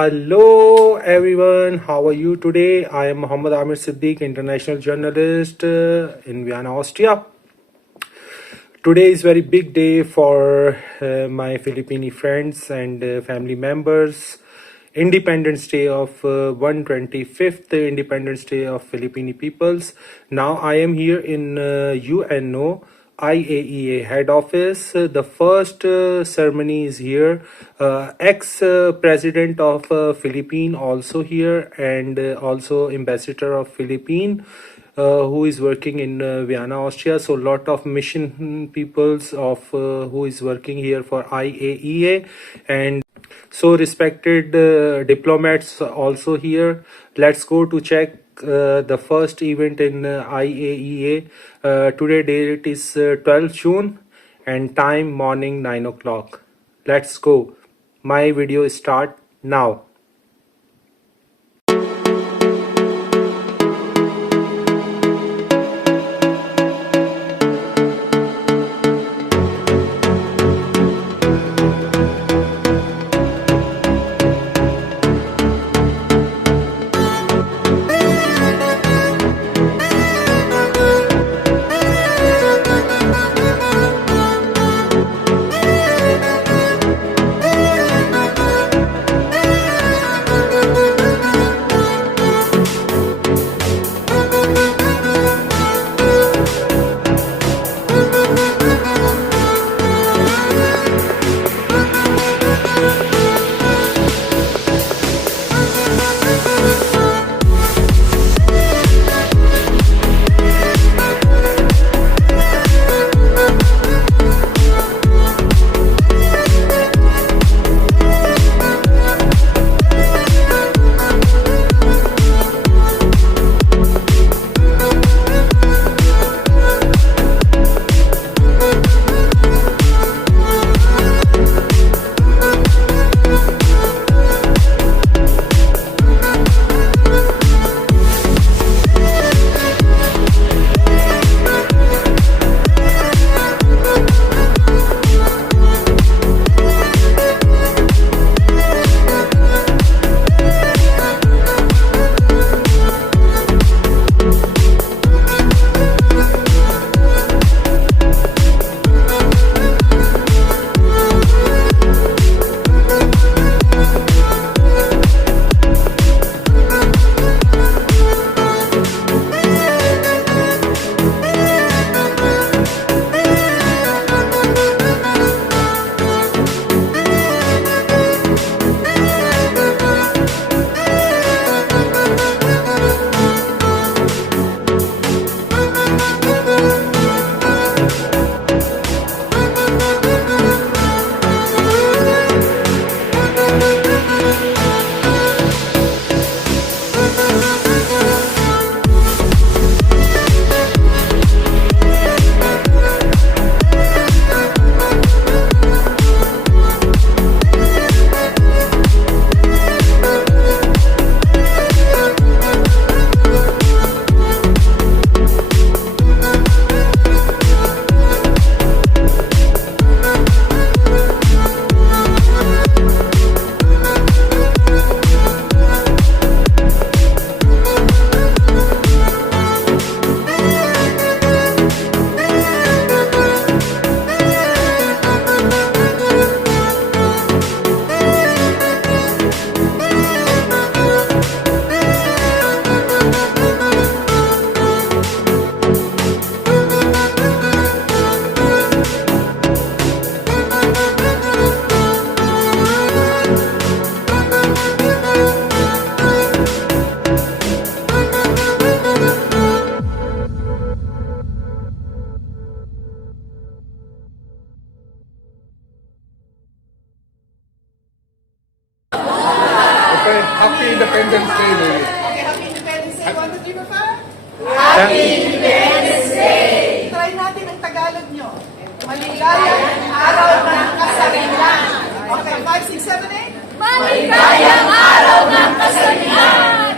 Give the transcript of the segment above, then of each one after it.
Hello everyone, how are you today? I am Muhammad Amir Siddiq, international journalist in Vienna, Austria. Today is very big day for my Filipino friends and family members. Independence Day of 125th Independence Day of Filipino peoples. Now I am here in UNO IAEA head office. The first ceremony is here. Ex-president of Philippines also here, and also ambassador of Philippines who is working in Vienna, Austria. So lot of mission peoples of who is working here for IAEA, and so respected diplomats also here. Let's go to check the first event in IAEA. Today date is 12 June and time morning 9 o'clock. Let's go. My video start now. Happy Independence Day, lady. Okay, Happy Independence Day. 1, 2, 3, 4, 5. Happy Independence Day! Try natin ang Tagalog nyo. Maligayang araw ng kasarilan. Okay, 5, 6, 7, 8. Maligayang araw ng kasarilan!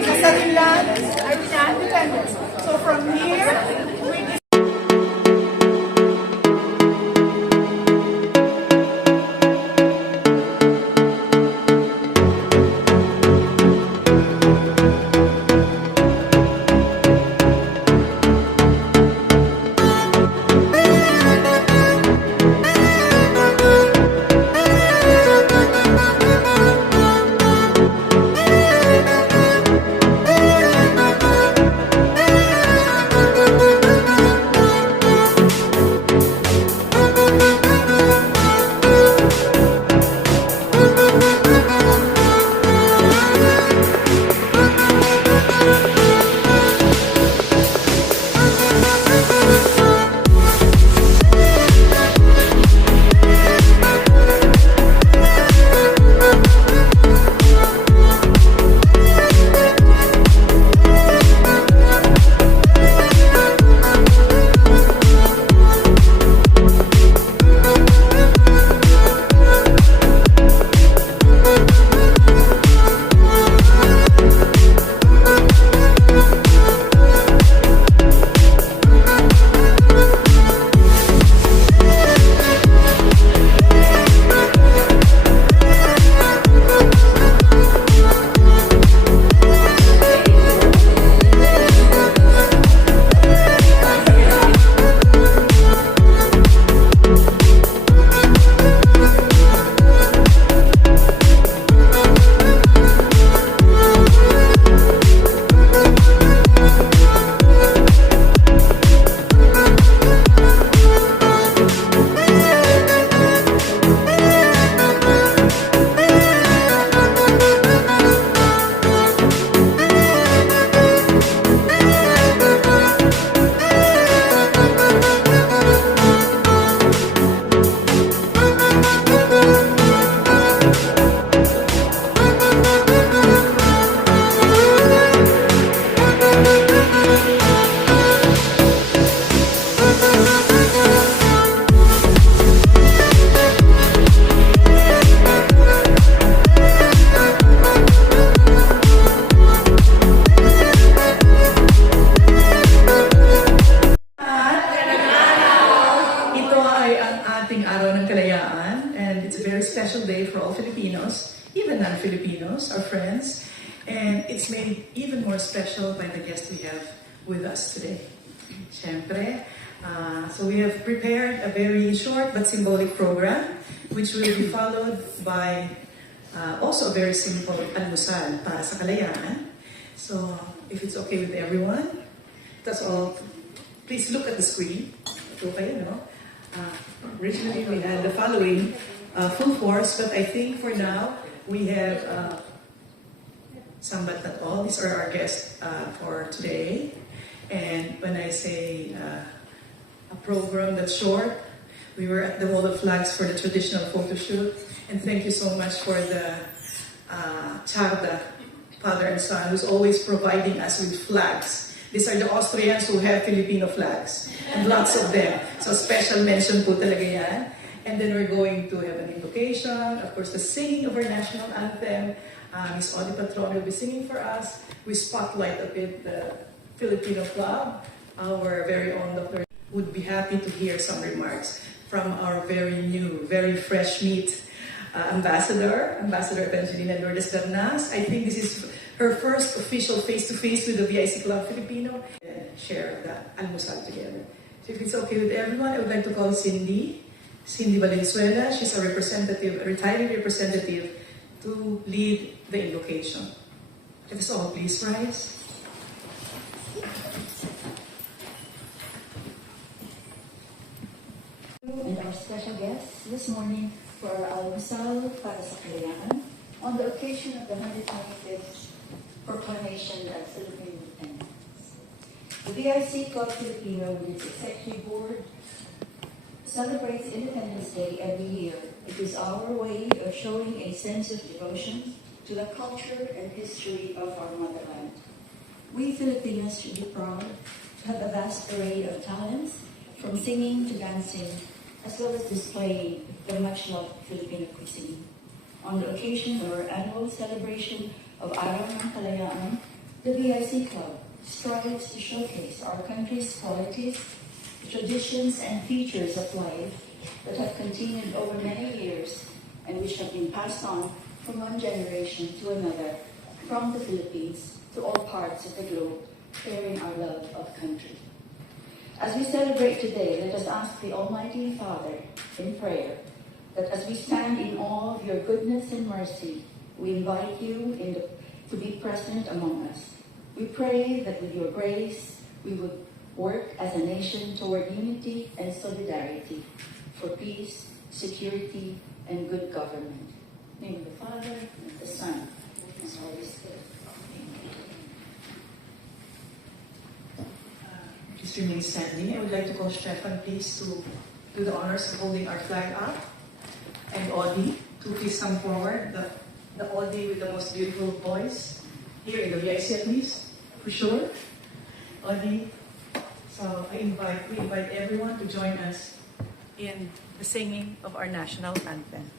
Kasarilan, independence. So from here, we ating Araw ng Kalayaan, and it's a very special day for all Filipinos, even non-Filipinos, our friends, and it's made even more special by the guest we have with us today. Siyempre, so we have prepared a very short but symbolic program, which will be followed by also a very simple almusal para sa kalayaan. So, if it's okay with everyone, that's all. Please look at the screen. Okay, no? Originally, we had the following full force, but I think for now, we have some but not all. These are our guests for today. And when I say a program that's short, we were at the Wall of Flags for the traditional photo shoot. And thank you so much for the Charda, father and son, who's always providing us with flags. These are the Austrians who have Filipino flags, and lots of them. So special mention po talaga yan. And then we're going to have an invocation, of course the singing of our national anthem. Miss Audie Patron will be singing for us. We spotlight a bit the Filipino Club. Our very own Dr. would be happy to hear some remarks from our very new, very fresh meat Ambassador Evangelina Lourdes Bernas. I think this is her first official face-to-face with the VIC Club Filipino. Share the almusal together. So if it's okay with everyone, I would like to call Cindy Valenzuela. She's a representative, a retiring representative, to lead the invocation. Let us all please rise. And our special guests this morning for our almusal para sa kalayaan on the occasion of the 125th proclamation of Philippine independence. The VIC Club Filipino, with its executive board, celebrates Independence Day every year. It is our way of showing a sense of devotion to the culture and history of our motherland. We Filipinos should be proud to have a vast array of talents, from singing to dancing, as well as displaying the much-loved Filipino cuisine. On the occasion of our annual celebration of Araw ng Kalayaan, the VIC Club strives to showcase our country's qualities, traditions, and features of life that have continued over many years and which have been passed on from one generation to another, from the Philippines to all parts of the globe, sharing our love of country. As we celebrate today, let us ask the Almighty Father in prayer that as we stand in awe of your goodness and mercy, we invite you to be present among us. We pray that with your grace, we would work as a nation toward unity and solidarity for peace, security, and good government. In the name of the Father, and the Son, and the Holy Spirit. Please remain standing. I would like to call Stefan, please, to do the honors of holding our flag up. And Audie, to please come forward. The Audie with the most beautiful voice here in the VIC, at least, for sure. Audie. So we invite everyone to join us in the singing of our national anthem.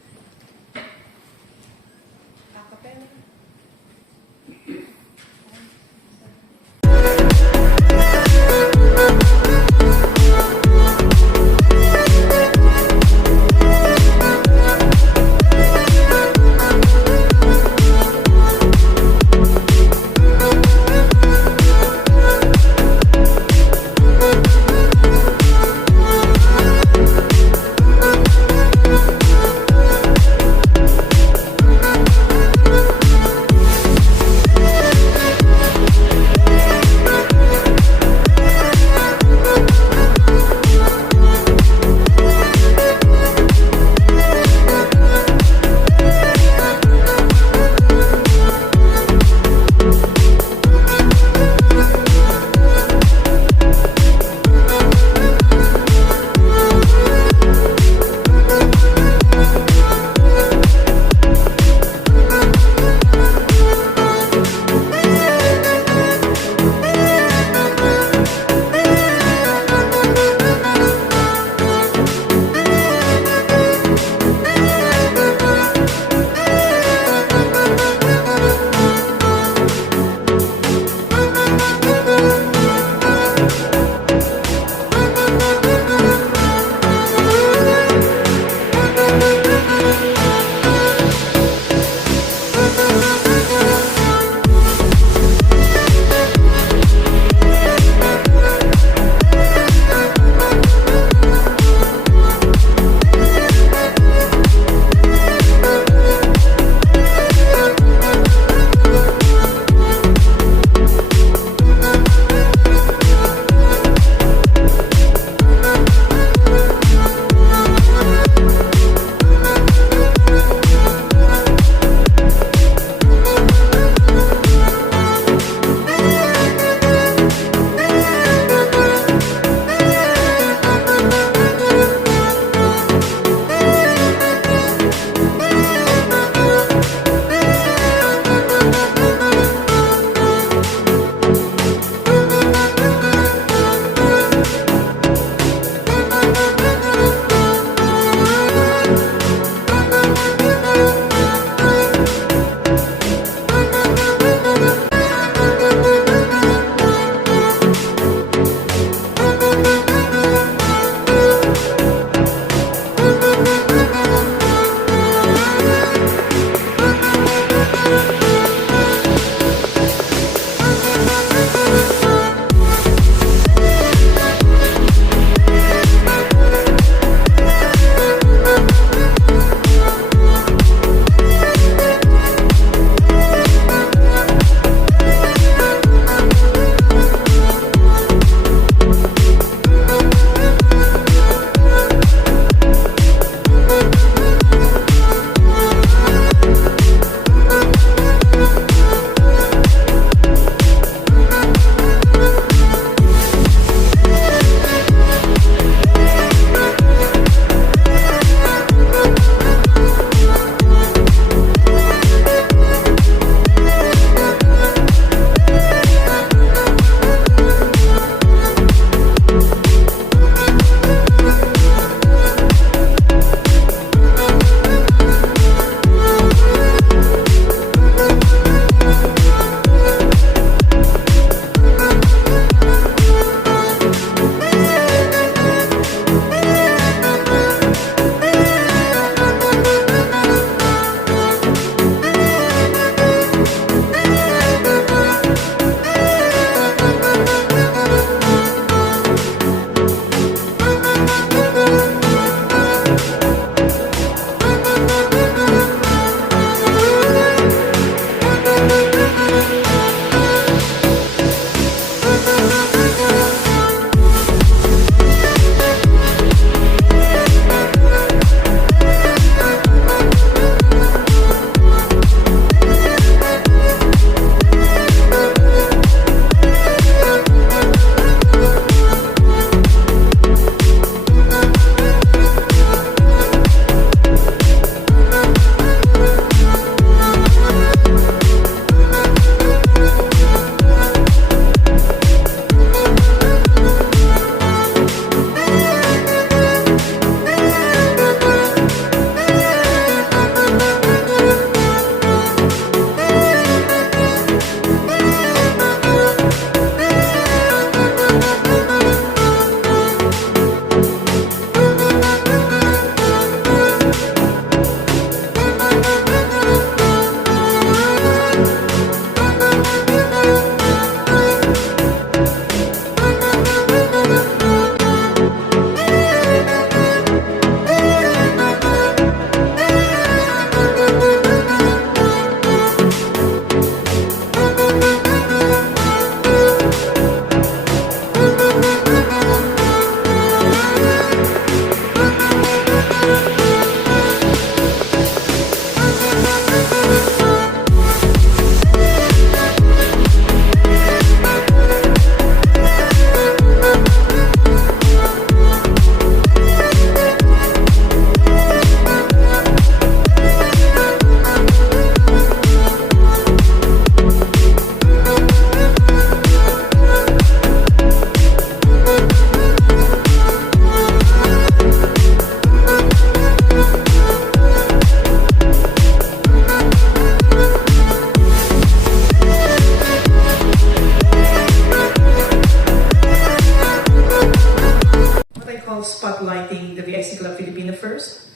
spotlighting the VIC Club Filipino first.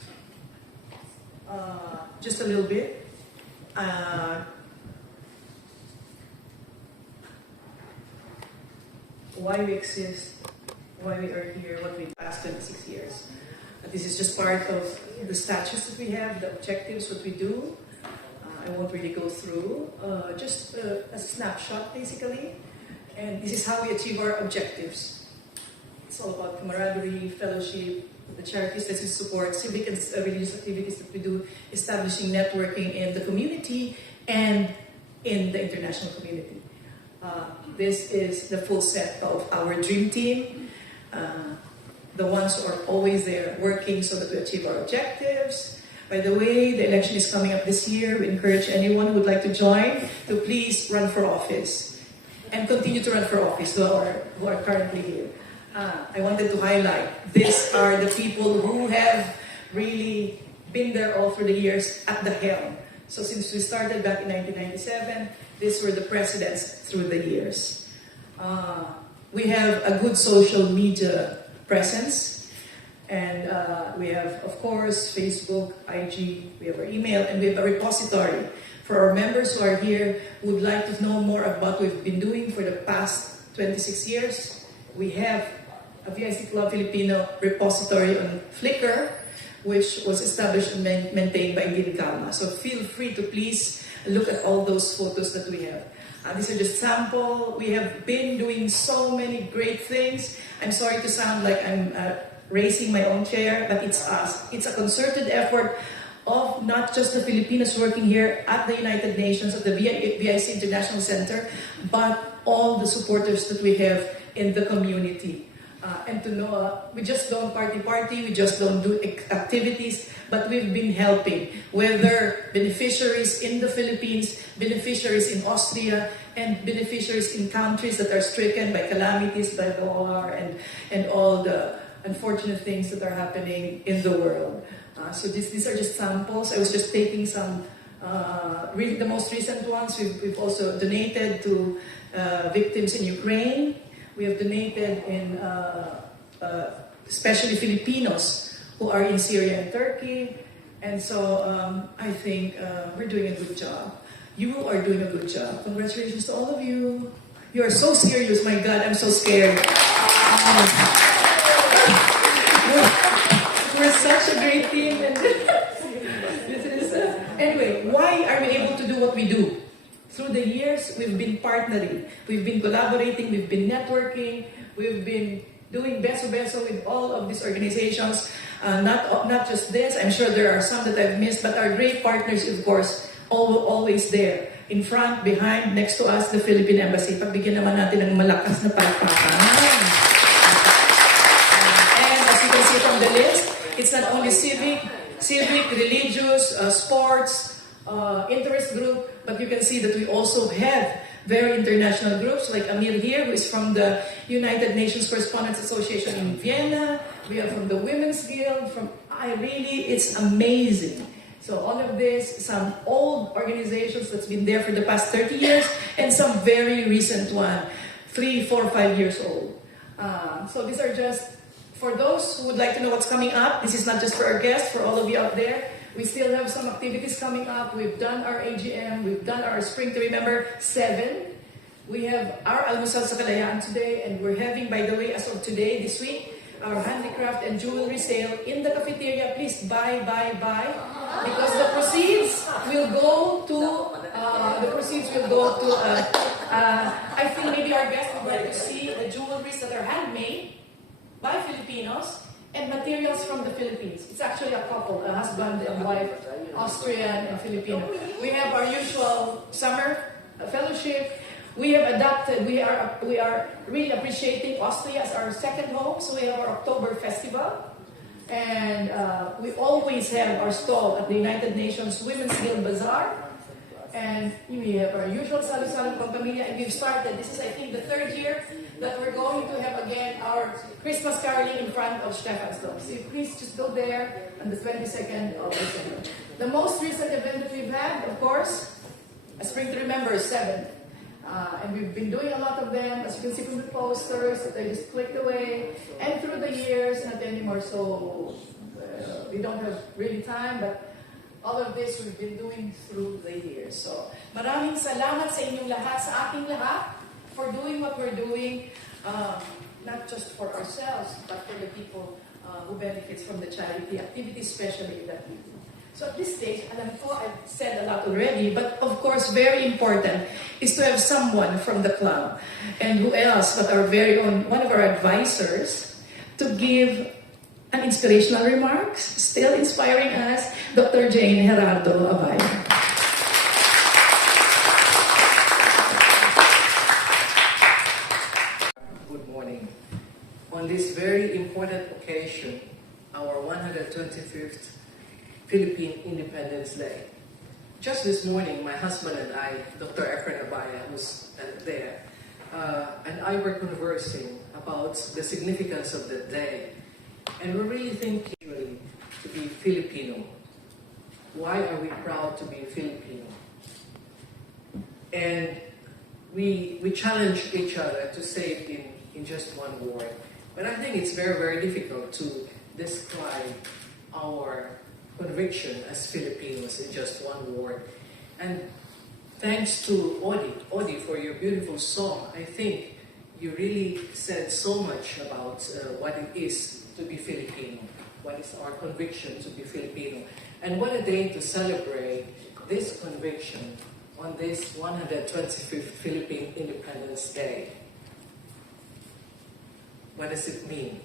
Just a little bit. Why we exist, why we are here, what we've past 26 years. This is just part of the statutes that we have, the objectives, what we do. I won't really go through, just a snapshot basically. And this is how we achieve our objectives. It's all about camaraderie, fellowship, the charities that we support, civic and religious activities that we do, establishing networking in the community and in the international community. This is the full set of our dream team, the ones who are always there working so that we achieve our objectives. By the way, the election is coming up this year. We encourage anyone who would like to join to please run for office and continue to run for office who are currently here. I wanted to highlight, these are the people who have really been there all through the years at the helm. So since we started back in 1997, these were the presidents through the years. We have a good social media presence, and we have, of course, Facebook, IG, we have our email, and we have a repository for our members who are here who would like to know more about what we've been doing for the past 26 years. We have a VIC Club Filipino repository on Flickr, which was established and maintained by Indin Kalma. So feel free to please look at all those photos that we have. These are just sample. We have been doing so many great things. I'm sorry to sound like I'm raising my own chair, but it's us. It's a concerted effort of not just the Filipinos working here at the United Nations, at the VIC International Center, but all the supporters that we have in the community. And to know, we just don't party, we just don't do activities, but we've been helping, whether beneficiaries in the Philippines, beneficiaries in Austria, and beneficiaries in countries that are stricken by calamities, by war, and all the unfortunate things that are happening in the world. So these are just samples. I was just taking some, the most recent ones. We've also donated to victims in Ukraine. We have donated in, especially Filipinos who are in Syria and Turkey. And so I think we're doing a good job. You are doing a good job. Congratulations to all of you. You are so serious, my God, I'm so scared. We're such a great team. And this is, anyway, why are we able to do what we do? Through the years, we've been partnering, we've been collaborating, we've been networking, we've been doing beso-beso with all of these organizations. Not just this, I'm sure there are some that I've missed, but our great partners, of course, always there. In front, behind, next to us, the Philippine Embassy. Pagbigyan naman natin ng malakas na palakpakan. And as you can see from the list, it's not only civic, religious, sports, interest group, but you can see that we also have very international groups like Amir here, who is from the United Nations Correspondents Association in Vienna. We are from the Women's Guild. It's amazing. So all of this, some old organizations that's been there for the past 30 years, and some very recent one, 3, 4, 5 years old. So these are just, for those who would like to know what's coming up, this is not just for our guests, for all of you out there. We still have some activities coming up. We've done our AGM. We've done our Spring to Remember 7. We have our Almusal sa Kalayaan today. And we're having, by the way, as of today, this week, our handicraft and jewelry sale in the cafeteria. Please buy. Because the proceeds will go to, I think maybe our guests would like to see the jewelries that are handmade by Filipinos and materials from the Philippines. It's actually a couple, a husband and wife, Austrian and Filipino. We have our usual summer fellowship. We have adapted, we are really appreciating Austria as our second home. So we have our October festival. And we always have our stall at the United Nations Women's Guild Bazaar. And we have our usual Salu-Salu Pamilya. And we've started, this is I think the 3rd year that we're going to have again our Christmas caroling in front of Stephansdom. So please just go there on the 22nd of December. The most recent event that we've had, of course, a Spring to Remember 7. And we've been doing a lot of them, as you can see from the posters that I just clicked away. And through the years, not anymore, so we don't have really time, but all of this we've been doing through the years. So, maraming salamat sa inyong lahat, sa ating lahat, for doing what we're doing, not just for ourselves, but for the people who benefits from the charity activity, especially that we do. So at this stage, alam ko, I've said a lot already, but of course, very important is to have someone from the club. And who else but our very own, one of our advisors, to give an inspirational remarks, still inspiring us, Dr. Jane Gerardo Abay. Good morning. On this very important occasion, our 125th Philippine Independence Day. Just this morning, my husband and I, Dr. Efren Abaya, who's there, and I were conversing about the significance of the day. And we're really thinking really to be Filipino. Why are we proud to be Filipino? And we challenge each other to say it in just one word. But I think it's very, very difficult to describe our conviction as Filipinos in just one word. And thanks to Odi for your beautiful song. I think you really said so much about what it is to be Filipino, what is our conviction to be Filipino. And what a day to celebrate this conviction on this 125th Philippine Independence Day. What does it mean?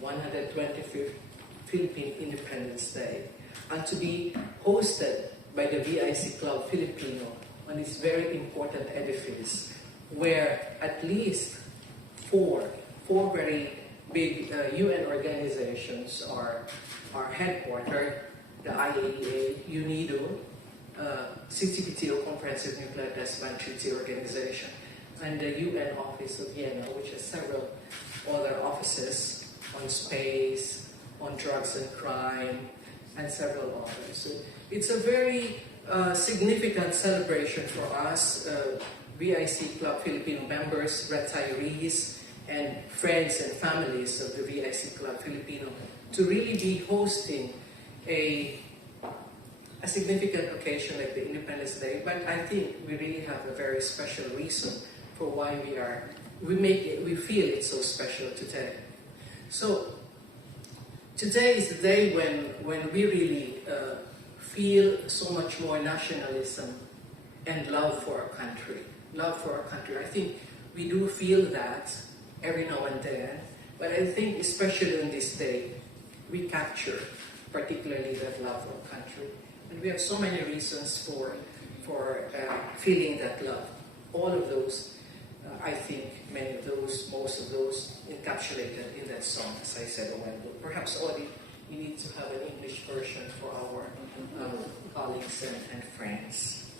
125th Philippine Independence Day, and to be hosted by the VIC Club Filipino on this very important edifice where at least four very big UN organizations are headquartered: the IAEA, UNIDO, CTBTO, Comprehensive Nuclear Test Ban Treaty Organization, and the UN Office of Vienna, which has several other offices on space, on drugs and crime, and several others. So it's a very significant celebration for us, VIC Club Filipino members, retirees, and friends and families of the VIC Club Filipino, to really be hosting a significant occasion like the Independence Day. But I think we really have a very special reason for why we feel it's so special today. So today is the day when we really feel so much more nationalism and love for our country. Love for our country. I think we do feel that every now and then, but I think especially on this day, we capture particularly that love for our country. And we have so many reasons for feeling that love. All of those, I think many of those, most of those encapsulated in that song, as I said a while ago. Perhaps, Audie, you need to have an English version for our colleagues and friends.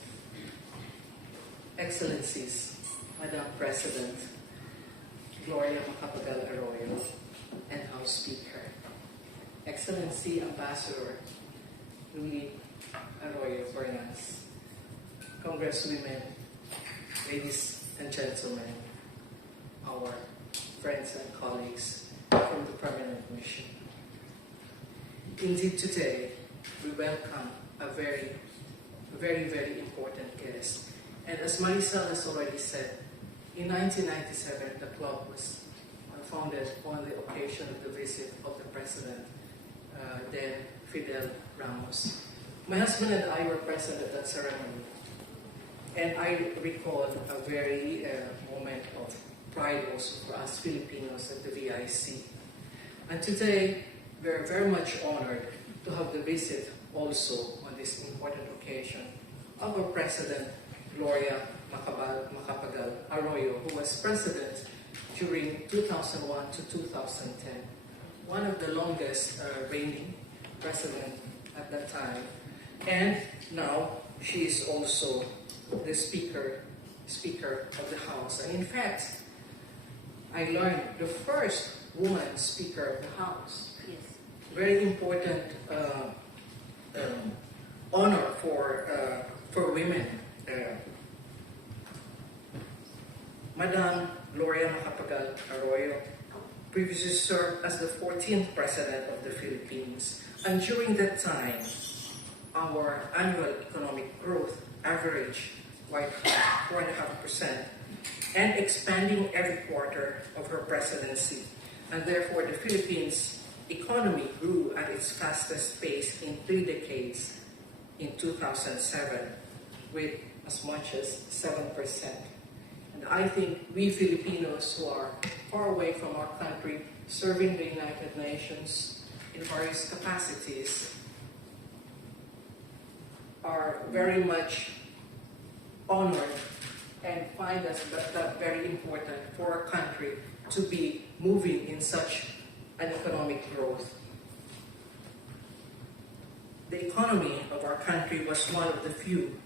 Excellencies, Madam President, Gloria Macapagal Arroyo, and House Speaker, Excellency Ambassador Louis Arroyo Bernas, Congresswomen, ladies and gentlemen, our friends and colleagues from the Permanent Mission. Indeed, today we welcome a very, very, very important guest. And as Marisol has already said, in 1997, the club was founded on the occasion of the visit of the President, then Fidel Ramos. My husband and I were present at that ceremony, and I recall a very moment of pride also for us Filipinos at the VIC. And today, we're very much honored to have the visit also on this important occasion of our President, Gloria Macapagal Arroyo, who was President during 2001 to 2010, one of the longest reigning president at that time. And now she is also the Speaker of the House. And in fact, I learned the first woman Speaker of the House. Yes. Very important honor for women Madam Gloria Macapagal Arroyo previously served as the 14th President of the Philippines, and during that time, our annual economic growth averaged quite 4.5% and expanding every quarter of her presidency. And therefore, the Philippines economy grew at its fastest pace in 3 decades in 2007 with as much as 7%. And I think we Filipinos who are far away from our country, serving the United Nations in various capacities, are very much honored and find us that very important for our country to be moving in such an economic growth. The economy of our country was one of the few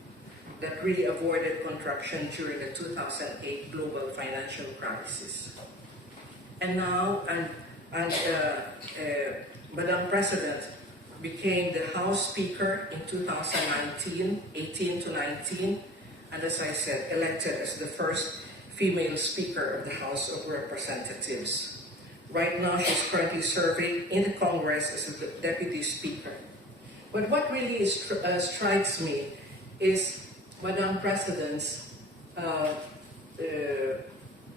that really avoided contraction during the 2008 global financial crisis. And now, Madam President became the House Speaker in 2019, 18 to 19, and as I said, elected as the first female Speaker of the House of Representatives. Right now, she's currently serving in the Congress as the Deputy Speaker. But what really strikes me is Madam President's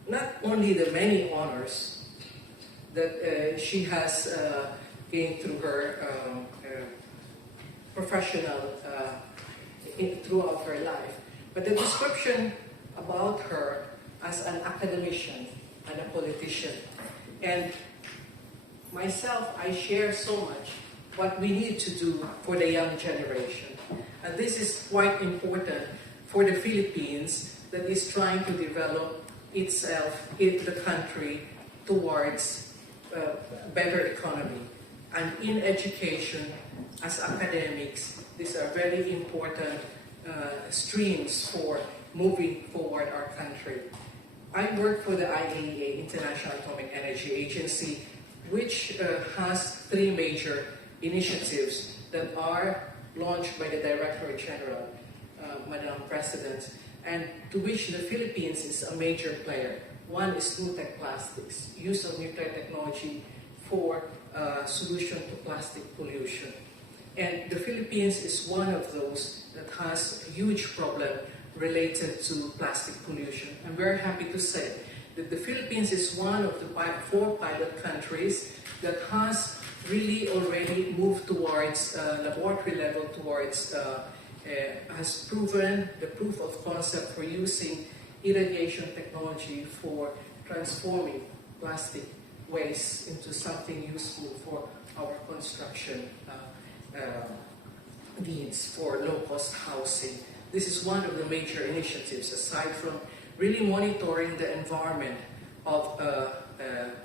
not only the many honors that she has gained through her professional throughout her life, but the description about her as an academician and a politician. And myself, I share so much what we need to do for the young generation. And this is quite important for the Philippines that is trying to develop itself in the country towards a better economy. And in education, as academics, these are very important streams for moving forward our country. I work for the IAEA, International Atomic Energy Agency, which has 3 major initiatives that are launched by the Director General, Madam President, and to which the Philippines is a major player. One is new tech plastics, use of nuclear technology for solution to plastic pollution. And the Philippines is one of those that has a huge problem related to plastic pollution. I'm very happy to say that the Philippines is one of the 4 pilot countries that has really already moved towards laboratory level, towards has proven the proof of concept for using irradiation technology for transforming plastic waste into something useful for our construction needs for low-cost housing. This is one of the major initiatives, aside from really monitoring the environment of,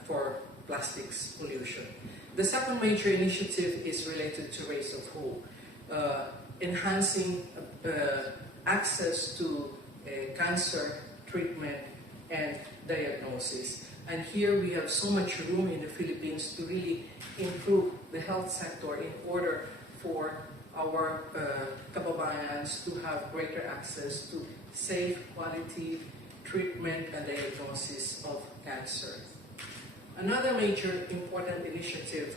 for plastics pollution. The second major initiative is related to Rays of Hope, enhancing access to cancer treatment and diagnosis. And here we have so much room in the Philippines to really improve the health sector in order for our kababayans to have greater access to safe, quality treatment and diagnosis of cancer. Another major important initiative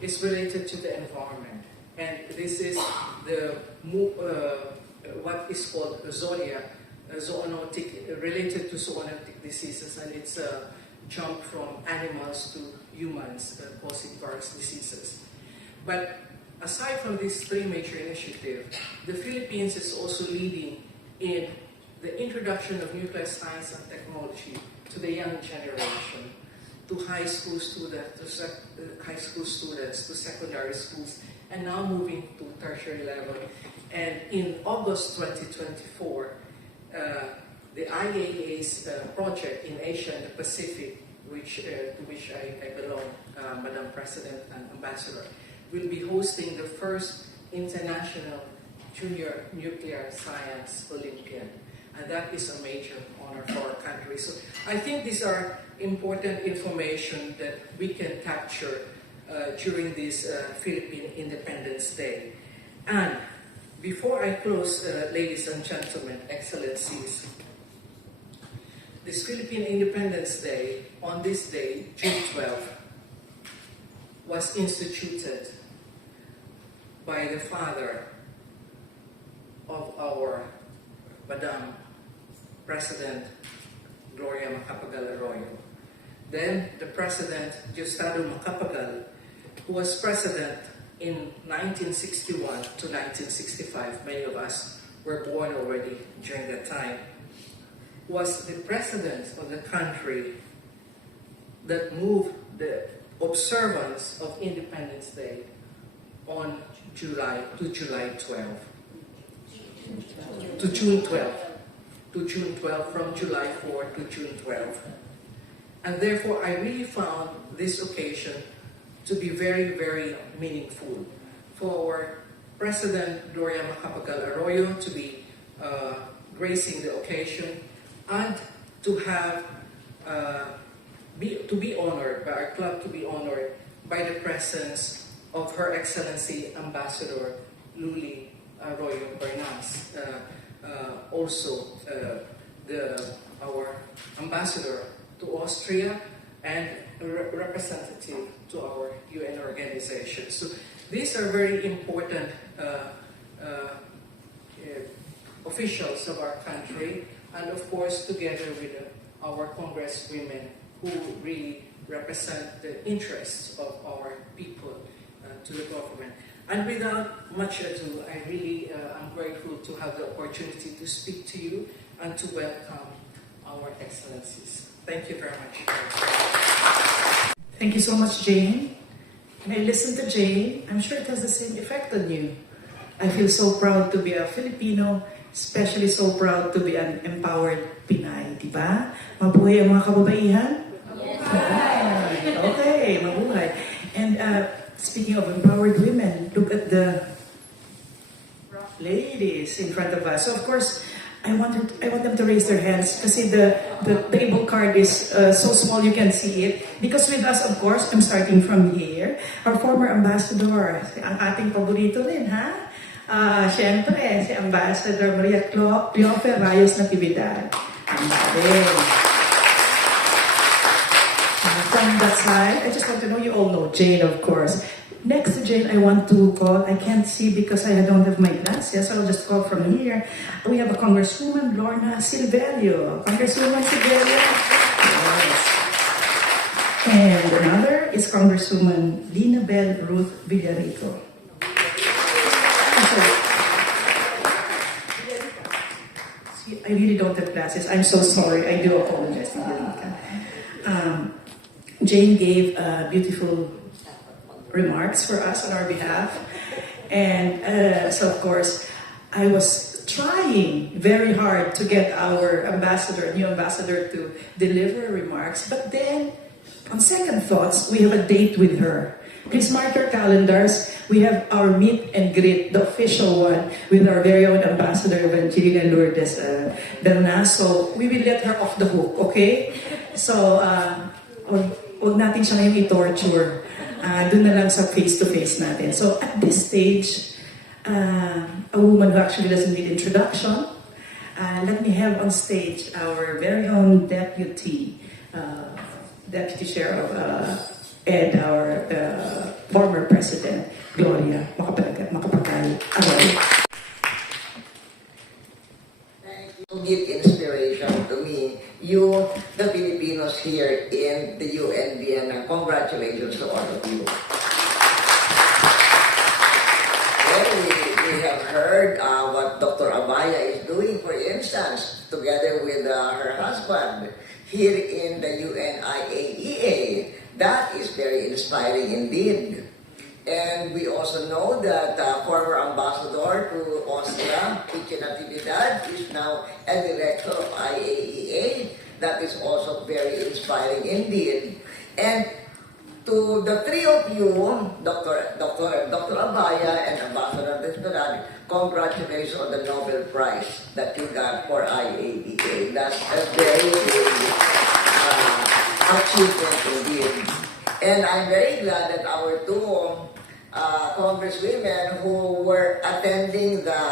is related to the environment, and this is the what is called zoonotic, related to zoonotic diseases, and it's a jump from animals to humans causing various diseases. But aside from these 3 major initiatives, the Philippines is also leading in the introduction of nuclear science and technology to the young generation, to high school students, to secondary schools, and now moving to tertiary level. And in August 2024, the IAEA's project in Asia and the Pacific, to which I belong, Madam President and Ambassador, will be hosting the first international junior nuclear science Olympiad. And that is a major honor for our country. So I think these are important information that we can capture during this Philippine Independence Day. And before I close, ladies and gentlemen, excellencies, this Philippine Independence Day, on this day, June 12th, was instituted by the father of our Madam President Gloria Macapagal Arroyo. Then the President Diosdado Macapagal, who was president in 1961 to 1965, many of us were born already during that time, was the president of the country that moved the observance of Independence Day on July 12 to June 12, from July 4 to June 12. And therefore, I really found this occasion to be very, very meaningful for President Gloria Macapagal Arroyo to be gracing the occasion and to have to be honored by our club, to be honored by the presence of Her Excellency Ambassador Luli Arroyo Bernas, also our ambassador to Austria and representative to our UN organization. So these are very important officials of our country, and of course together with our congresswomen who really represent the interests of our people to the government. And without much ado, I really am grateful to have the opportunity to speak to you and to welcome our excellencies. Thank you very much. Thank you so much, Jane. When I listen to Jane, I'm sure it has the same effect on you. I feel so proud to be a Filipino, especially so proud to be an empowered Pinay, di ba? Mabuhay ang mga kababaihan? Mabuhay. Okay, mabuhay. And speaking of empowered women, look at the ladies in front of us. So of course, I want them to raise their hands kasi the table card is so small you can see it. Because with us, of course, I'm starting from here, our former ambassador, ang ating paborito rin, ha? Siyempre, si Ambassador Maria Cleofe Rayos Natividad. From that side, I just want to know, you all know Jane, of course. Next to Jane, I want to call, I can't see because I don't have my glasses, so I'll just call from here. We have a Congresswoman, Lorna Silverio. Congresswoman Silverio. Yes. And another is Congresswoman Lina Bell Ruth Villarico. See, I really don't have glasses. I'm so sorry. I do apologize. Jane gave beautiful remarks for us on our behalf. And so, of course, I was trying very hard to get our new ambassador to deliver remarks. But then, on second thoughts, we have a date with her. Please mark your calendars. We have our meet and greet, the official one, with our very own ambassador, Evangelina Lourdes Bernas. So we will let her off the hook, okay? So, huwag natin siya ngayon i-torture. Doon na lang sa face-to-face natin. So at this stage, a woman who actually doesn't need introduction, let me have on stage our very own deputy chair of and our former president, Gloria Macapagal. Thank you. Give inspiration to me. You, the Filipinos here in the UN Vienna, congratulations to all of you. Well, we have heard what Dr. Abaya is doing, for instance, together with her husband here in the UNIAEA. That is very inspiring indeed. And we also know that former ambassador to Austria, Pichi Natividad, is now a director of IAEA. That is also very inspiring indeed. And to the three of you, Dr. Abaya and Ambassador Desperado, congratulations on the Nobel Prize that you got for IAEA. That's a very big achievement indeed. And I'm very glad that our two congresswomen who were attending the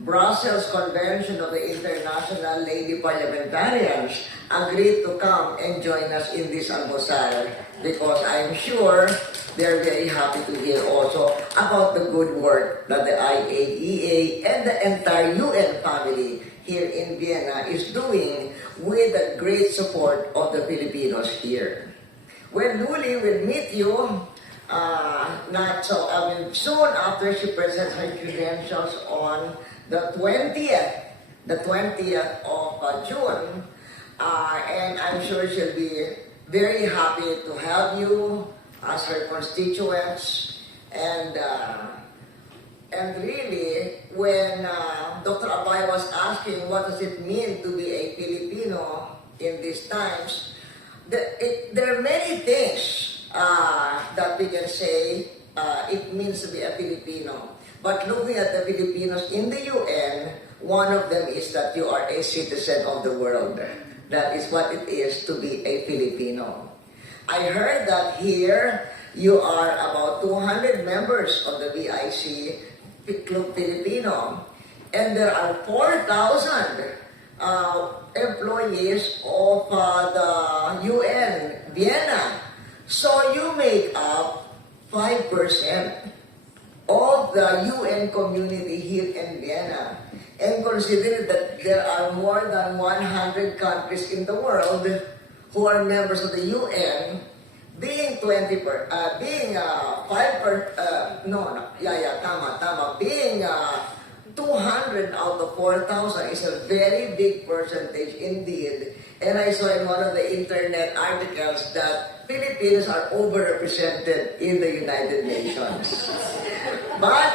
Brussels Convention of the International Lady Parliamentarians agreed to come and join us in this almusal because I'm sure they're very happy to hear also about the good work that the IAEA and the entire UN family here in Vienna is doing with the great support of the Filipinos here. When Luli will meet you, soon after she presents her credentials on the 20th of June, and I'm sure she'll be very happy to have you as her constituents, and really, when Dr. Abay was asking what does it mean to be a Filipino in these times, there are many things that we can say it means to be a Filipino. But looking at the Filipinos in the UN, one of them is that you are a citizen of the world. That is what it is to be a Filipino. I heard that here you are about 200 members of the VIC Club Filipino, and there are 4,000 employees of the UN Vienna. So you make up 5% of the UN community here in Vienna. And consider that there are more than 100 countries in the world who are members of the UN, being 200 out of 4,000 is a very big percentage indeed. And I saw in one of the internet articles that Filipinos are overrepresented in the United Nations. But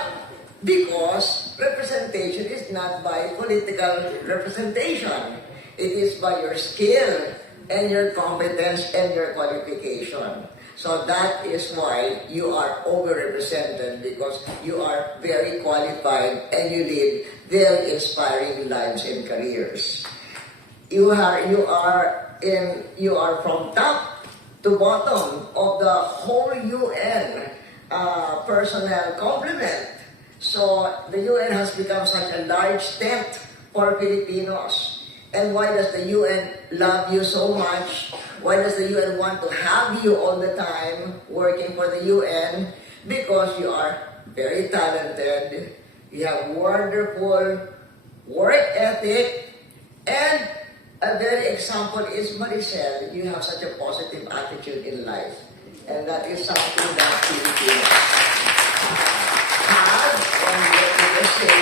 because representation is not by political representation, it is by your skill and your competence and your qualification. So that is why you are overrepresented, because you are very qualified and you lead very inspiring lives and careers. You are from top to bottom of the whole UN personnel complement. So the UN has become such a large tent for Filipinos. And why does the UN love you so much? Why does the UN want to have you all the time working for the UN? Because you are very talented, you have wonderful work ethic, and a very example is Maricel. You have such a positive attitude in life. And that is something that Filipinos have, and let me just say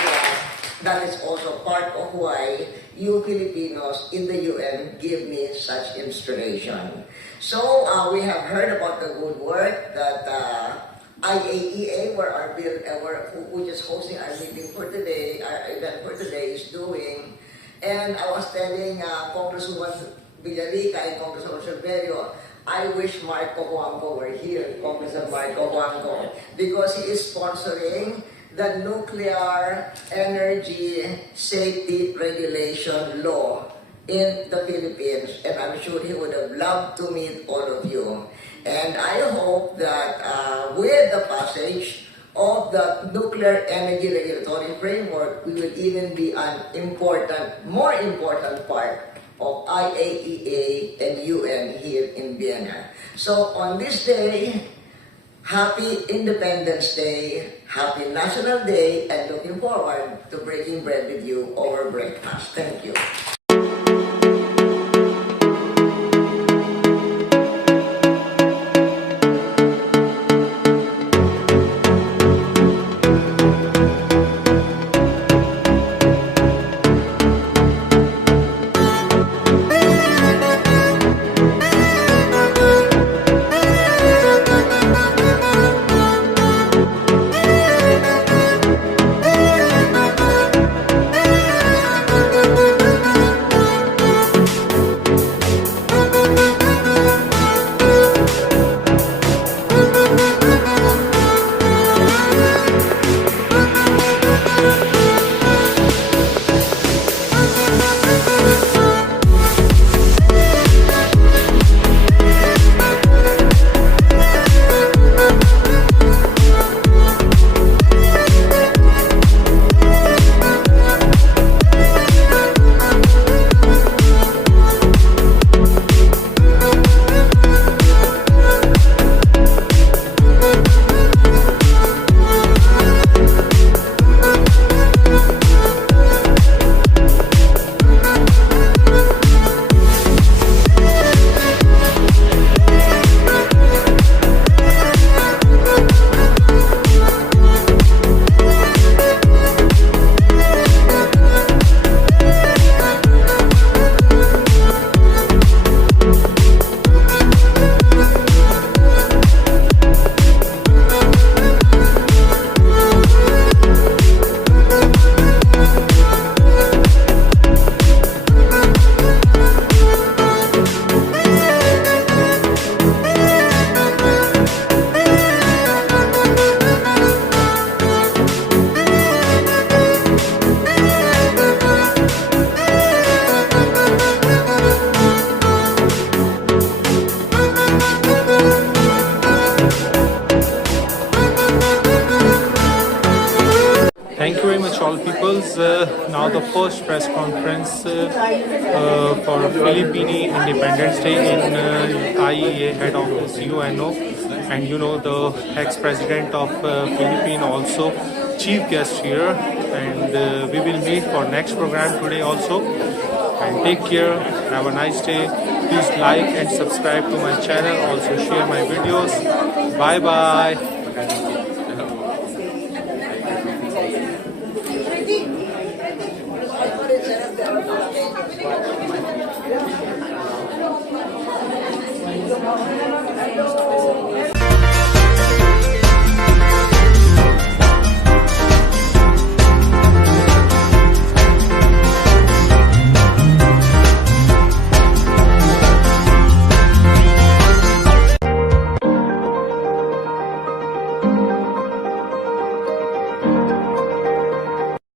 that is also part of why you Filipinos in the UN give me such inspiration. So we have heard about the good work that IAEA, which is hosting our meeting for today, our event for today, is doing. And I was telling Congresswoman Villarica and Congressman Silverio, I wish Marco Juanco were here, Congressman Marco Juanco, because he is sponsoring the Nuclear Energy Safety Regulation Law in the Philippines, and I'm sure he would have loved to meet all of you. And I hope that with the passage of the Nuclear Energy Regulatory Framework, we will even be an more important part of IAEA and UN here in Vienna. So on this day, happy Independence Day, happy National Day, and looking forward to breaking bread with you over breakfast. Thank you. all peoples. Now the first press conference for Philippine Independence Day in IEA head office UNO, and you know the ex-president of Philippines also chief guest here, and we will meet for next program today also. And take care, have a nice day. Please like and subscribe to my channel, also share my videos. Bye bye.